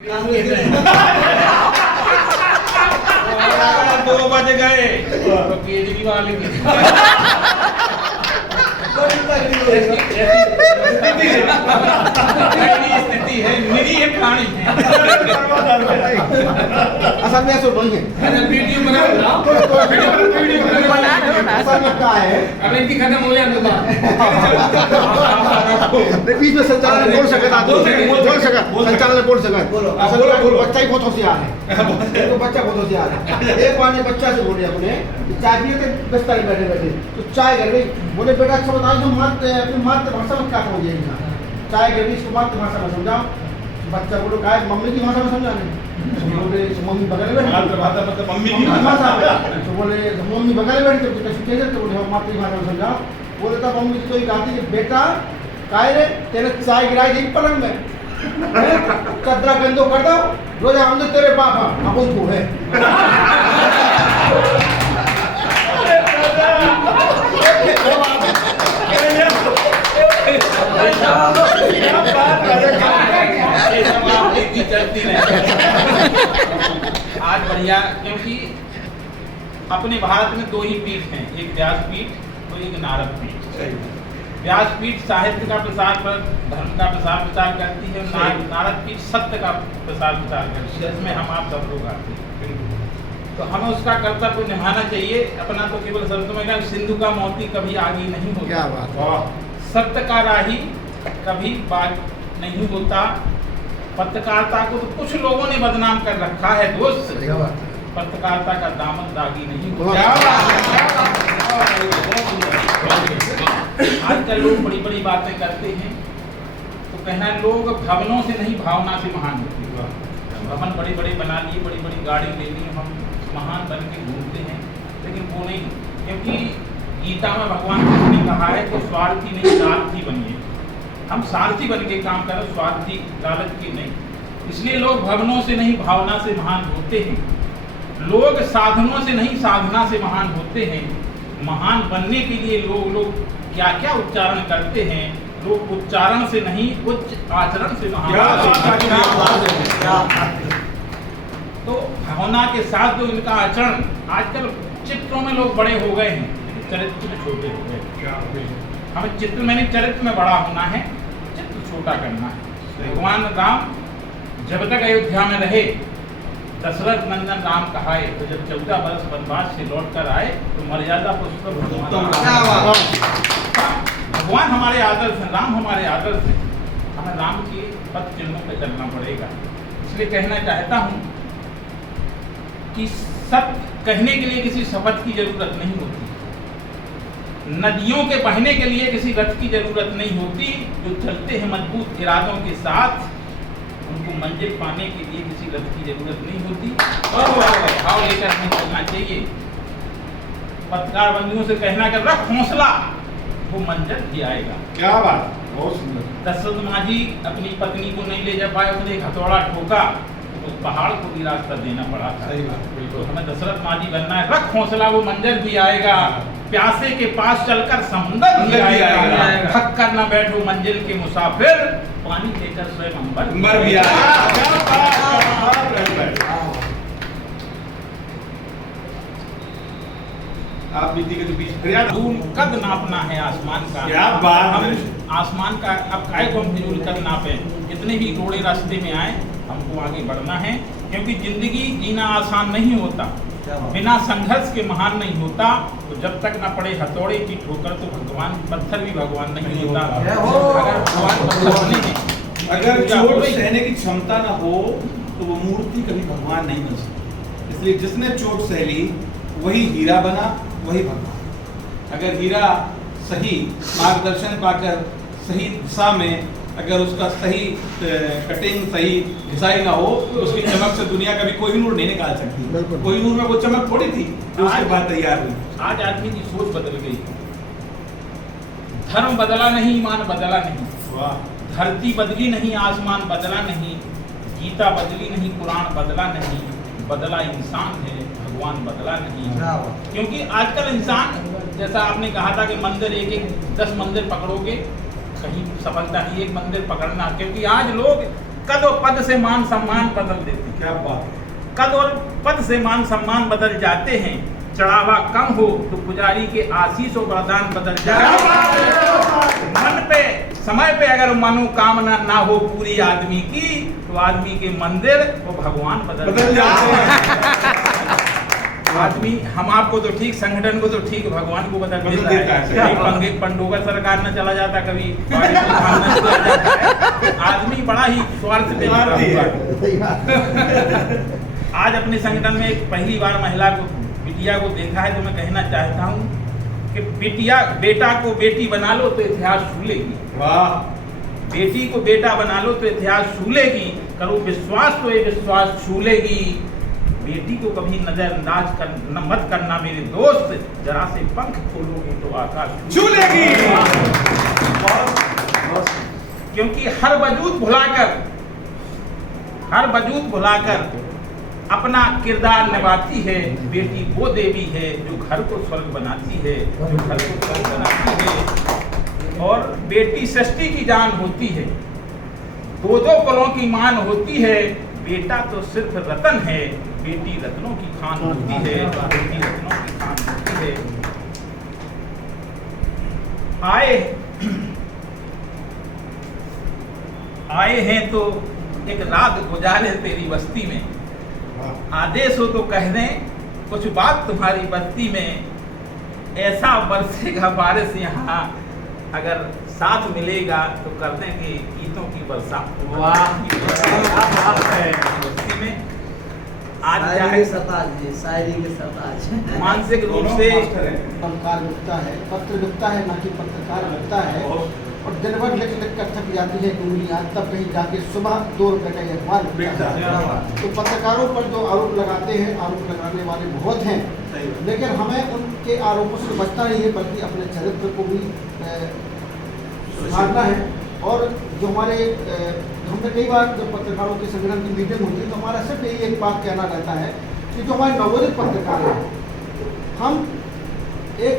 2 बज गए तो केजरीवाल की स्थिति है, निरीह प्राणी है। असल में ऐसा बोलिए वीडियो बना असल में क्या है अब इनकी खत्म हो जाए बीच में संचालन बोल सकता बोल सकता संचालन बोल सकता असल में बच्चा ही बहुत होशियार है तो बच्चा बहुत होशियार है। एक बार ने बच्चा से बोले अपने चाय पिए थे बिस्तर में बैठे बैठे तो चाय घर गई बोले बेटा अच्छा बताओ जो अपनी मातृभाषा में क्या समझिए चाय घर गई इसको मातृभाषा में समझाओ। बच्चा बोलो क्या मम्मी की भाषा में समझाने बोले मम्मी बगल में मम्मी की भाषा में तो बोले मम्मी बगल में तो बोले हम मातृभाषा में समझाओ। बोले तब मम्मी तो ये कहती कि बेटा काय रे तेरे चाय गिराई थी पलंग में कदरा गंदो कर दो रोजा हम तो तेरे बाप अपन को है। चलती नहीं आज बढ़िया, क्योंकि अपने भारत में 2 ही पीठ हैं, एक व्यासपीठ और एक नारद पीठ। व्यासपीठ साहित्य का प्रसार पर धर्म का प्रसार प्रचार करती है, नारद पीठ सत्य का प्रसार प्रचार करती है, जिसमें हम आप सब लोग आते हैं। तो हमें उसका कर्तव्य निभाना चाहिए। अपना तो केवल शब्द में कहा सिंधु का मोती कभी आगे नहीं होता, क्या बात है। सत्य का राही कभी बात नहीं होता। पत्रकारिता को तो कुछ लोगों ने बदनाम कर रखा है दोस्त, पत्रकारिता का दामन दागी नहीं होता। आजकल लोग बड़ी बड़ी बातें करते हैं तो कहना है लोग भवनों से नहीं भावना से महान होते हैं। भवन बड़े बड़े बना लिए, बड़ी बड़ी गाड़ी ले ली, हम महान बन के घूमते हैं, लेकिन वो नहीं। क्योंकि गीता में भगवान कृष्ण ने कहा है तो स्वार्थी नहीं सारथी बनिए। हम सारथी बन के काम करें, स्वार्थी लालच की नहीं। इसलिए लोग भवनों से नहीं भावना से महान होते हैं, लोग साधनों से नहीं साधना से महान होते हैं। महान बनने के लिए लोग क्या क्या उच्चारण करते हैं, लोग उच्चारण से नहीं उच्च आचरण से महान। तो भावना के साथ जो इनका आचरण, आजकल चित्रों में लोग बड़े हो गए हैं लेकिन चरित्र में छोटे हो गए। हमें चित्र में नहीं चरित्र में बड़ा होना है, चित्र छोटा करना है। भगवान राम जब तक अयोध्या में रहे दशरथ नंदन राम कहाए, तो जब 14 वर्ष वनवास से लौट कर आए तो मर्यादा पुरुषोत्तम भगवान हमारे आदर्श हैं, राम हमारे आदर्श हैं। हमें राम के पथ चिन्हों पर चलना पड़ेगा। इसलिए कहना चाहता हूँ कि सत्य कहने के लिए किसी शपथ की जरूरत नहीं होती, नदियों के बहने के लिए किसी रथ की जरूरत नहीं होती। जो चलते हैं मजबूत इरादों के साथ उनको मंजिल पाने के लिए किसी रथ की जरूरत नहीं होती। और भाव लेकर हमें चलना चाहिए। पत्रकार बंधुओं से कहना कर रख हौसला, वो मंजिल भी आएगा। क्या बात, बहुत सुंदर। दशरथ मांझी अपनी पत्नी को नहीं ले जा पाए, उसने एक हथौड़ा ठोका तो उस पहाड़ को भी रास्ता देना पड़ा था। सही बात, बिल्कुल। हमें दशरथ मांझी बनना है, रख हौसला, वो मंजिल भी आएगा। प्यासे के पास चलकर समुंदर भी आएगा। थक कर न बैठो मंजिल के मुसाफिर, पानी लेकर स्वयं अंबर भी आएगा। आप बीती के बीच फिजूल कद नापना है आसमान का। क्या बात हम है। आसमान का अब काय को हम फिजूल कद नापे, जितने भी रोड़े रास्ते में आए हमको आगे बढ़ना है। क्योंकि जिंदगी जीना आसान नहीं होता, बिना संघर्ष के महान नहीं होता। तो जब तक न पड़े हथौड़े की ठोकर तो भगवान पत्थर भी भगवान नहीं होता। अगर भगवान पत्थर बने हैं, अगर चोट सहने की क्षमता न हो तो वो मूर्ति कभी भगवान नहीं बन सकती। इसलिए जिसने चोट सह ली वही हीरा बना, वही भगवान। अगर हीरा सही मार्गदर्शन पाकर सही दिशा में अगर उसका सही कटिंग सही घिसाई ना हो तो उसकी चमक से दुनिया का भी कोई नूर नहीं निकाल सकती। कोई नूर में वो चमक थोड़ी थी जो उसके बाद तैयार हुई। आज आदमी की सोच बदल गई, धर्म बदला नहीं, ईमान बदला नहीं, धरती बदली नहीं, आसमान बदला नहीं, गीता बदली नहीं, कुरान बदला नहीं, बदला इंसान है, भगवान बदला नहीं। क्योंकि आजकल इंसान, जैसा आपने कहा था कि मंदिर एक एक 10 मंदिर पकड़ोगे कहीं सफलता नहीं, एक मंदिर पकड़ना। क्योंकि आज लोग कद और पद से मान सम्मान बदल देते हैं। क्या बात है। कद और पद से मान सम्मान बदल जाते हैं, चढ़ावा कम हो तो पुजारी के आशीष और वरदान बदल जाते हैं। मन पे समय पे अगर मनोकामना ना हो पूरी आदमी की, तो आदमी के मंदिर और भगवान बदल जाते हैं। आदमी हम आपको तो ठीक, संगठन को तो ठीक, भगवान को बदल देता है। कभी पंडोगा सरकार न चला जाता, कभी न चला जाता है। आदमी बड़ा ही स्वार्थ पे जुड़ा है। आज अपने संगठन में एक पहली बार महिला को, बिटिया को देखा है, तो मैं कहना चाहता हूँ कि बेटा को बेटी बना लो तो इतिहास छू लेगी। वाह। बेटी को बेटा बना लो तो इतिहास छू लेगी। करो विश्वास तो ये विश्वास छू लेगी। बेटी को कभी नजरअंदाज मत करना मेरे दोस्त, जरा से पंख खोलोगे तो आकाश छू लेगी। क्योंकि हर वजूद भुलाकर अपना किरदार निभाती है। बेटी वो देवी है जो घर को स्वर्ग बनाती है, और बेटी सृष्टि की जान होती है, दो कुलों की मान होती है। बेटा तो सिर्फ रतन है, बेटी रत्नों की खान होती है, बेटी रत्नों की खान होती है। आए हैं तो एक रात गुजारे तेरी बस्ती में, आदेश हो तो कह दें कुछ बात तुम्हारी बस्ती में। ऐसा बरसेगा बारिश यहाँ, अगर साथ मिलेगा तो कर देंगे गीतों की बरसात। बस्ती में आज चाहे शायरी के सरताज मानसिक रूप से पत्रकार लिखता है, पत्र लिखता है, ना कि पत्रकार लिखता है, और दिन भर लिख कर थक जाती है उंगलियां, तब कहीं जाके सुबह 2 रुपए का अखबार लिखता है। तो पत्रकारों पर जो आरोप लगाते हैं, आरोप लगाने वाले बहुत हैं, लेकिन हमें उनके आरोपों से बचना नहीं है, बल्कि अपने चरित्र को भी सुधारना है। और जो हमारे हमने कई बार जब पत्रकारों के संगठन की मीटिंग होती है, तो हमारा सिर्फ यही एक बात कहना रहता है कि जो हमारे नवोदित पत्रकार हैं, हम एक